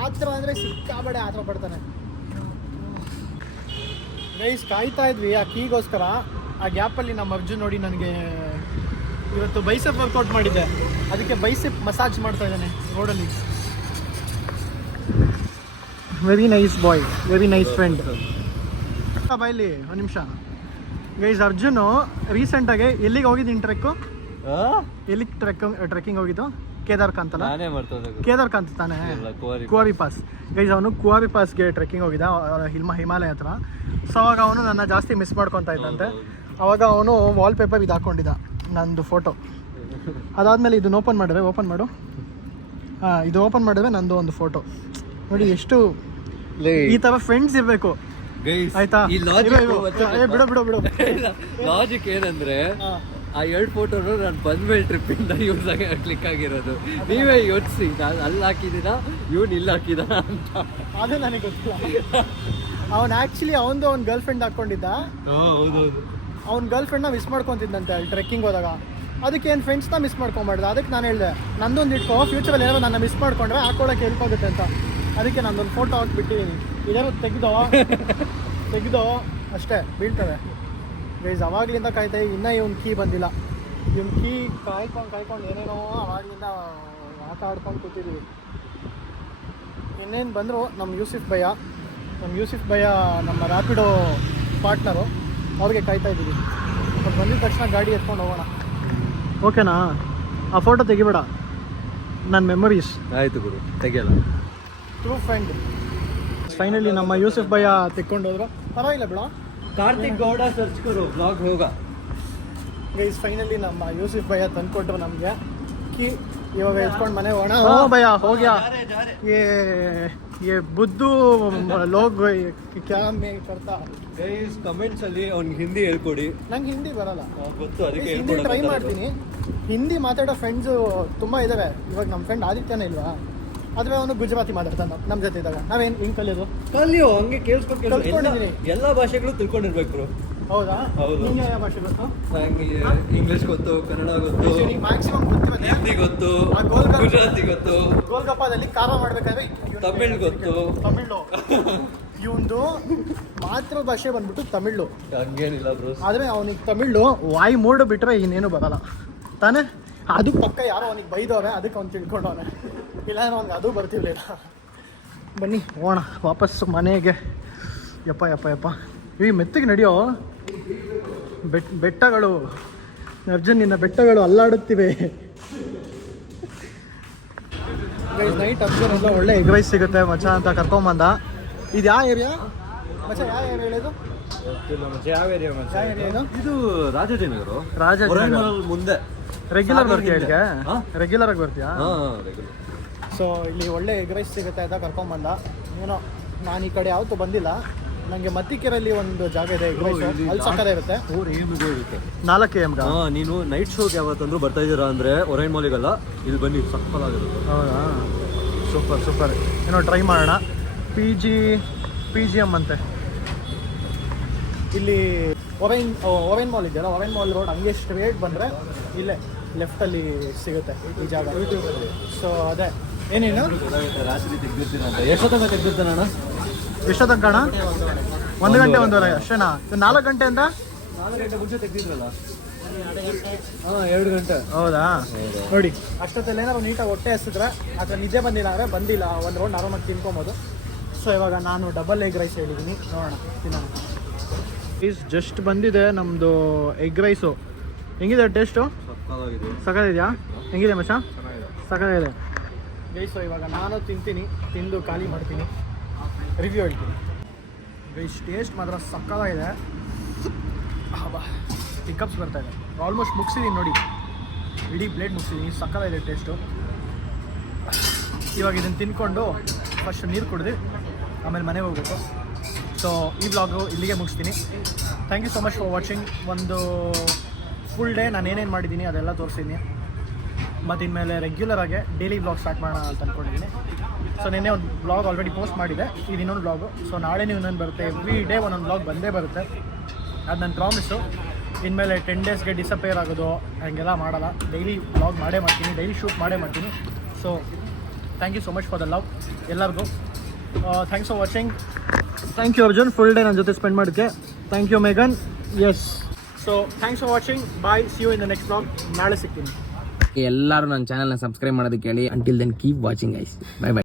Speaker 2: ಆತರ ಅಂದರೆ ಸಿಕ್ಕಾಬಡೆ ಆ ಥರ ಪಡ್ತಾನೆ. ಗೈಸ್ ಕಾಯ್ತಾ ಇದ್ವಿ, ಆ ಕೀಗೋಸ್ಕರ ಆ ಗ್ಯಾಪಲ್ಲಿ ನಮ್ಮ ಅರ್ಜುನ್ ನೋಡಿ ನನಗೆ ಇವತ್ತು ಬೈಸೆಪ್ ವರ್ಕೌಟ್ ಮಾಡಿದ್ದೆ. ಅದಕ್ಕೆ ಬೈಸೆಪ್ ಮಸಾಜ್ ಮಾಡ್ತಾ ಇದ್ದಾನೆ ರೋಡಲ್ಲಿ very nice boy very nice friend ಬೈಲಿ ಒಂದು ನಿಮಿಷ. ಗೈಸ್ ಅರ್ಜುನು ರೀಸೆಂಟಾಗಿ ಎಲ್ಲಿಗೆ ಹೋಗಿದ್ದೀನಿ ಟ್ರೆಕ್ಕು ಎಲ್ಲಿಗೆ ಟ್ರೆಕ್ ಟ್ರೆಕ್ಕಿಂಗ್ ಹೋಗಿದ್ದು? ಕೇದಾರ್ಕಾಂತ್ ಅಲ್ಲ?
Speaker 1: ನಾನೇ
Speaker 2: ಕೇದಾರ್ಕಾಂತ್ ತಾನೇ?
Speaker 1: ಕುವಾರಿ
Speaker 2: ಪಾಸ್ ಗೈಸ್ ಅವನು ಕುವಾರಿ ಪಾಸ್ಗೆ ಟ್ರೆಕ್ಕಿಂಗ್ ಹೋಗಿದ್ದ ಹಿಮ ಹಿಮಾಲಯ ಹತ್ರ. ಸೊ ಅವಾಗ ಅವನು ನನ್ನ ಜಾಸ್ತಿ ಮಿಸ್ ಮಾಡ್ಕೊತಾ ಇದ್ದಂತೆ. ಅವಾಗ ಅವನು ವಾಲ್ ಪೇಪರ್ ಇದು ಹಾಕೊಂಡಿದ್ದ ನಂದು ಫೋಟೋ ಅದಾದಮೇಲೆ ಇದನ್ನ ಓಪನ್ ಮಾಡಿದ್ರೆ ಓಪನ್ ಮಾಡು. ಹಾಂ ಇದು ಓಪನ್ ಮಾಡಿದ್ರೆ ನಂದು ಒಂದು ಫೋಟೋ ನೋಡಿ ಎಷ್ಟು ಈ ಥರ ಫ್ರೆಂಡ್ಸ್ ಇರಬೇಕು. ಆಯ್ತಾ? ಬಿಡು ಬಿಡು ಬಿಡು.
Speaker 6: ಲಾಜಿಕ್ ಏನಂದ್ರೆ. ಆ ಎರಡು ಫೋಟೋನು ನಾನು ಬಂದ್ಮೇಲೆ ಟ್ರಿಪ್ ಇಂದ ಯೂಸ್ ಆಗಿ ಕ್ಲಿಕ್ ಆಗಿರೋದು. ನೀವೇ ಯೋಚಿಸಿ ನಾನು ಅಲ್ಲಿ ಹಾಕಿದ್ದೀನಾ? ಇವ್ನು ಇಲ್ಲಿ ಹಾಕಿದ ಅಂತ.
Speaker 2: ಅದು ನನಗೆ ಗೊತ್ತಿಲ್ಲ. ಅವನು ಆ್ಯಕ್ಚುಲಿ ಅವನದು ಅವ್ನ ಗರ್ಲ್ ಫ್ರೆಂಡ್ ಹಾಕ್ಕೊಂಡಿದ್ದ
Speaker 6: ಹೌದೌದು.
Speaker 2: ಅವ್ನ ಗರ್ಲ್ ಫ್ರೆಂಡ್ನ ಮಿಸ್ ಮಾಡ್ಕೊತಿದ್ದಂತೆ ಅಲ್ಲಿ ಟ್ರೆಕ್ಕಿಂಗ್ ಹೋದಾಗ. ಅದಕ್ಕೆ ಏನು ಫ್ರೆಂಡ್ಸ್ನ ಮಿಸ್ ಮಾಡ್ಕೊಂಬಾರ್ದು? ಅದಕ್ಕೆ ನಾನು ಹೇಳಿದೆ ನಂದೊಂದು ಇಟ್ಕೋ ಫ್ಯೂಚರಲ್ಲಿ ಏನಾದ್ರು ನನ್ನ ಮಿಸ್ ಮಾಡ್ಕೊಂಡ್ರೆ ಹಾಕೊಳ್ಳೋಕೆ ಹೆಲ್ಪ್ ಆಗುತ್ತೆ ಅಂತ. ಅದಕ್ಕೆ ನಂದೊಂದು ಫೋಟೋ ಹಾಕ್ಬಿಟ್ಟಿದ್ದೀನಿ ಇದೇನೋ ತೆಗ್ದು? ತೆಗ್ದು? ಅಷ್ಟೇ ಬೀಳ್ತದೆ ಗೈಸ್ ಅವಾಗ್ಲಿಂದ ಕಾಯ್ತಾ ಇನ್ನೂ ಇವ್ನ ಕೀ ಬಂದಿಲ್ಲ. ಇವ್ನ ಕೀ ಕಾಯ್ಕೊಂಡು ಕಾಯ್ಕೊಂಡು ಏನೇನೋ ಅವಾಗ್ಲಿಂದ ಆಟ ಆಡ್ಕೊಂಡು ಕೂತಿದ್ವಿ. ಇನ್ನೇನು ಬಂದರು ನಮ್ಮ ಯೂಸಿಫ್ ಭಯ ನಮ್ಮ ಯೂಸಿಫ್ ಭಯ ನಮ್ಮ ರ್ಯಾಪಿಡೋ ಪಾರ್ಟ್ನರು ಅವ್ರಿಗೆ ಕಾಯ್ತಾ ಇದ್ದೀವಿ. ಅವ್ರು ಬಂದಿದ ತಕ್ಷಣ ಗಾಡಿ ಎತ್ಕೊಂಡು ಹೋಗೋಣ. ಓಕೆನಾ ಆ ಫೋಟೋ ತೆಗಿಬೇಡ. ನನ್ನ ಮೆಮೊರೀಸ್
Speaker 6: ಆಯಿತು ಗುರು ತೆಗಿಯಲ್ಲ.
Speaker 2: ಟ್ರೂ ಫ್ರೆಂಡ್ ಫೈನಲಿ ನಮ್ಮ ಯೂಸುಫ್ ಭಯ ತೆಕ್ಕೊಂಡು ಹೋದ್ರು ಪರವಾಗಿಲ್ಲ ಬಿಡ.
Speaker 6: ಕಾರ್ತಿಕ್ ಗೌಡ ಸರ್ಚ್ ಕರು ಬ್ಲಾಗ್ ಯೋಗ
Speaker 2: ಗೈಸ್ ಫೈನಲಿ ನಮ್ಮ ಯೂಸಿಫ್ ಭಯ ತಂದ್ಕೊಟ್ಟು ನಮಗೆ. ಕಿ ಇವಾಗ ಎತ್ಕೊಂಡು ಮನೆ ಹೋಗೋಣ ಓ ಭಯ ಹೋಗ್ಯಾ? ಏ ಏ ಬುದ್ದು ಲೋಗ್ ಕ್ಯಾ ಮೇ ಕರ್ತಾ.
Speaker 6: ಗೈಸ್ ಕಮೆಂಟ್ಸ್ ಅಲ್ಲಿ ಅವ್ನಿಗೆ ಹಿಂದಿ ಹೇಳ್ಕೊಡಿ.
Speaker 2: ನಂಗೆ ಹಿಂದಿ ಬರಲ್ಲ.
Speaker 6: ಗೊತ್ತು ಅದಕ್ಕೆ
Speaker 2: ಹಿಂದಿ ಟ್ರೈ ಮಾಡ್ತೀನಿ. ಹಿಂದಿ ಮಾತಾಡೋ ಫ್ರೆಂಡ್ಸು ತುಂಬ ಇದ್ದಾರೆ ಇವಾಗ ನಮ್ಮ ಫ್ರೆಂಡ್ ಆದಿತ್ಯನೇ ಇಲ್ವಾ? ಆದರೆ ಅವನು ಗುಜರಾತಿ ಮಾತಾಡ್ತಾನೆ ನಮ್ಮ ಜೊತೆ ಇದ್ದಾಗ. ನಾವೇನು ಹಿಂಗೆ ಕಲಿಯೋದು?
Speaker 6: ಕಲಿಯೋ ಹಂಗೆ ಕೇಳಿಸ್ಬೇಕು
Speaker 2: ಕಲ್ತ್ಕೊಂಡಿದೀನಿ.
Speaker 6: ಎಲ್ಲ ಭಾಷೆಗಳು ತಿಳ್ಕೊಂಡಿರ್ಬೇಕು ಬ್ರೋ.
Speaker 2: ಹೌದಾ?
Speaker 6: ಹೌದು.
Speaker 2: ನಿಂಗೆ ಯಾವ ಭಾಷೆ ಗೊತ್ತು?
Speaker 6: ನಂಗೆ ಇಂಗ್ಲಿಷ್ ಗೊತ್ತು ಕನ್ನಡ ಗೊತ್ತು
Speaker 2: ಮ್ಯಾಕ್ಸಿಮಮ್ ಗೊತ್ತಿರೋದು
Speaker 6: ಹಿಂದಿ ಗೊತ್ತು
Speaker 2: ಆ ಗೋಲ್ಗಪ್ಪ-
Speaker 6: ಗುಜರಾತಿ ಗೊತ್ತು.
Speaker 2: ಗೋಲ್ಗಪ್ಪದಲ್ಲಿ ಖಾರ ಮಾಡ್ಬೇಕಾದ್ರೆ ಇವ್ನು
Speaker 6: ತಮಿಳ್ ಗೊತ್ತು.
Speaker 2: ತಮಿಳು. ಇವಂದು ಮಾತೃ ಭಾಷೆ ಬಂದ್ಬಿಟ್ಟು ತಮಿಳು.
Speaker 6: ಹಂಗೇನಿಲ್ಲ ಬ್ರೋ.
Speaker 2: ಆದರೆ ಅವನಿಗೆ ತಮಿಳು ವಾಯಿ ಮೂಡ್ ಬಿಟ್ರೆ ಇನ್ನೇನು ಬರಲ್ಲ. ತಾನೇ? ಅದು ಪಕ್ಕ ಯಾರೋ ಅವನಿಗೆ ಬೈದವ್ರೆ ಅದಕ್ಕೆ ಅವ್ನು ತಿಳ್ಕೊಂಡವನೆ. ಇಲ್ಲಾಂದ್ರೆ ಒಂದು ಅದು ಬರ್ತಿರ್ಲಿಲ್ಲ ಬನ್ನಿ ಹೋಗೋಣ ವಾಪಸ್ ಮನೆಗೆ. ಯಪ್ಪ ಯಪ್ಪ ಯಪ್ಪ. ಈ ಮೆತ್ತಿಗೆ ನಡೆಯೋ? ಬೆಟ್ ಬೆಟ್ಟಗಳು. ಅರ್ಜುನ್ ನಿನ್ನ ಬೆಟ್ಟಗಳು ಅಲ್ಲಾಡುತ್ತಿವೆ. ನೈಟ್ ಅರ್ಜುನ್ ಎಲ್ಲ ಒಳ್ಳೆ ಎಗ್ ರೈಸ್ ಸಿಗುತ್ತೆ ಮಚ ಅಂತ ಕರ್ಕೊಂಬಂದ. ಇದು ಯಾವ ಏರಿಯಾ ಮಚ ಯಾವ ಏರಿಯಾ ಹೇಳಿದು ಯಾವ ಏರಿಯಾ ಇದು?
Speaker 6: ಇದು ರಾಜಾಜಿನಗರ.
Speaker 2: ರಾಜಾಜಿನಗರ.
Speaker 6: ಮುಂದೆ.
Speaker 2: ರೆಗ್ಯುಲರ್ ಬರ್ತೀಯ? ರೆಗ್ಯುಲರ್ ಆಗಿ ಬರ್ತೀಯಾ. ಸೊ ಇಲ್ಲಿ ಒಳ್ಳೆ ಎಗ್ ರೈಸ್ ಸಿಗುತ್ತೆ ಅಂತ ಕರ್ಕೊಂಬಂದ. ಏನೋ ನಾನು ಈ ಕಡೆ ಯಾವತ್ತೂ ಬಂದಿಲ್ಲ. ನನಗೆ ಮತ್ತಿಕೆರಲ್ಲಿ ಒಂದು ಜಾಗ ಇದೆ ಎಗ್ ರೈಸ್ ಅಲ್ಲಿ ಸಕ್ಕರೆ ಇರುತ್ತೆ. ನಾಲ್ಕು ಎಂ
Speaker 6: ಹಾ ನೀನು ನೈಟ್ ಶೋಗೆ ಯಾವತ್ತಂದ್ರೂ ಬರ್ತಾ ಇದ್ದೀರಾ ಅಂದ್ರೆ ಒರೈನ್ ಮಾಲಿಗಲ್ಲ ಇಲ್ಲಿ ಬನ್ನಿ ಸಕ್ಕಲಾಗಿರುತ್ತೆ
Speaker 2: ಹೌದಾ? Super super. ಏನೋ ಟ್ರೈ ಮಾಡೋಣ. P G P G M ಅಂತೆ. ಇಲ್ಲಿ ಒರೈನ್ ಒರೈನ್ ಮಾಲ್ ಇದೆಯಲ್ಲ? ಒರೈನ್ ಮಾಲ್ ರೋಡ್ ಹಂಗೆ ಸ್ಟ್ರೇಟ್ ಬಂದರೆ ಇಲ್ಲೇ ಲೆಫ್ಟಲ್ಲಿ ಸಿಗುತ್ತೆ ಈ ಜಾಗ. ಸೊ ಅದೇ. ಏನೇನು
Speaker 6: ಎಷ್ಟೊತ್ತಂಗ ತೆಗ್ದಿರ್ತಾನೆ ಅಣ್ಣ?
Speaker 2: ಎಷ್ಟೊತ್ತಂಕ ಕಣ ಒಂದು ಗಂಟೆ ಒಂದೂವರೆ ಅಷ್ಟೇನಾ? ನಾಲ್ಕು ಗಂಟೆ ಅಂತ
Speaker 6: ನಾಲ್ಕು ಗಂಟೆ ಮುಂಚೆ ಹಾ ಎರಡು ಗಂಟೆ.
Speaker 2: ಹೌದಾ? ನೋಡಿ ಅಷ್ಟೊತ್ತಲ್ಲಿ ಏನಾದ್ರು ನೀಟಾಗಿ ಹೊಟ್ಟೆ ಹಸಿದ್ರೆ ಅಥವಾ ನಿದ್ದೆ ಬಂದಿಲ್ಲ ಅಂದರೆ ಬಂದಿಲ್ಲ. ಒಂದು ರೌಂಡ್ ಆರಾಮಾಗಿ ತಿನ್ಕೊಬೋದು. ಸೊ ಇವಾಗ ನಾನು ಡಬಲ್ ಎಗ್ ರೈಸ್ ಹೇಳಿದ್ದೀನಿ ನೋಡೋಣ ತಿನ್ನೋಣ. ಈಸ್ ಜಸ್ಟ್ ಬಂದಿದೆ ನಮ್ಮದು ಎಗ್ ರೈಸು ಹೆಂಗಿದೆ ಟೇಸ್ಟು
Speaker 6: ಸಕ್ಕಲಾಗಿದೆ
Speaker 2: ಸಕಲಿದೆಯಾ ಹೆಂಗಿದೆ ಮಚ್ಚ? ಸಕಲಿದೆ ಗೈಸು ಇವಾಗ ನಾನು ತಿಂತೀನಿ, ತಿಂದು ಖಾಲಿ ಮಾಡ್ತೀನಿ. ರಿವ್ಯೂ ಹೇಳ್ತೀನಿ. ಗೈಸ್ ಟೇಸ್ಟ್ ಮಾತ್ರ ಸಕ್ಕದಾಗಿದೆ ಹಬ್ಬ ಪಿಕಪ್ಸ್ ಬರ್ತಾ ಇದೆ. ಆಲ್ಮೋಸ್ಟ್ ಮುಗಿಸಿದ್ದೀನಿ ನೋಡಿ. ಇಡೀ ಪ್ಲೇಟ್ ಮುಗಿಸಿದ್ದೀನಿ ಇದೆ ಟೇಸ್ಟು ಇವಾಗ ಇದನ್ನು ತಿನ್ಕೊಂಡು ಫಸ್ಟ್ ನೀರು ಕುಡಿದು ಆಮೇಲೆ ಮನೆಗೆ ಹೋಗ್ಬೇಕು. ಸೊ ಈ ಬ್ಲಾಗು ಇಲ್ಲಿಗೆ ಮುಗಿಸ್ತೀನಿ. Thank you so much for watching ಒಂದು ಫುಲ್ ಡೇ ನಾನು ಏನೇನು ಮಾಡಿದ್ದೀನಿ ಅದೆಲ್ಲ ತೋರಿಸಿದ್ದೀನಿ ಮತ್ತು ಇನ್ಮೇಲೆ ರೆಗ್ಯುಲರ್ ಆಗಿ ಡೈಲಿ ಬ್ಲಾಗ್ ಸ್ಟಾರ್ಟ್ ಮಾಡೋಣ ಅಂತ ಅಂದ್ಕೊಂಡಿದ್ದೀನಿ ಸೊ ನಿನ್ನೆ ಒಂದು ಬ್ಲಾಗ್ ಆಲ್ರೆಡಿ ಪೋಸ್ಟ್ ಮಾಡಿದೆ. ಇದು ಇನ್ನೊಂದು ಬ್ಲಾಗು ಸೊ ನಾಳೆ ನೀವು ಇನ್ನೊಂದು ಬರುತ್ತೆ. ಎವ್ರಿ ಡೇ ಒಂದೊಂದು ಬ್ಲಾಗ್ ಬಂದೇ ಬರುತ್ತೆ. ಅದು ನನ್ನ ಪ್ರಾಮಿಸು ಇನ್ಮೇಲೆ ಟೆನ್ ಡೇಸ್ಗೆ ಡಿಸಪೇರ್ ಆಗೋದು ಹಾಗೆಲ್ಲ ಮಾಡಲ್ಲ. ಡೈಲಿ ಬ್ಲಾಗ್ ಮಾಡೇ ಮಾಡ್ತೀನಿ. ಡೈಲಿ ಶೂಟ್ ಮಾಡೇ ಮಾಡ್ತೀನಿ. So thank you so much for the love ಎಲ್ಲರಿಗೂ. Thanks for watching thank you Arjun full day ನನ್ನ ಜೊತೆ ಸ್ಪೆಂಡ್ ಮಾಡೋಕ್ಕೆ thank you ಮೇಘನ್ yes so thanks for watching bye see you in the next vlog ನಾಳೆ ಸಿಗ್ತೀನಿ.
Speaker 4: ಎಲ್ಲರೂ ನನ್ನ ಚಾನಲ್ನ subscribe ಮಾಡೋದಕ್ಕೆ ಹೇಳಿ. ಅಂಟಿಲ್ ದೆನ್ ಕೀಪ್ ವಾಚಿಂಗ್ ಐಸ್ ಬೈ ಬೈ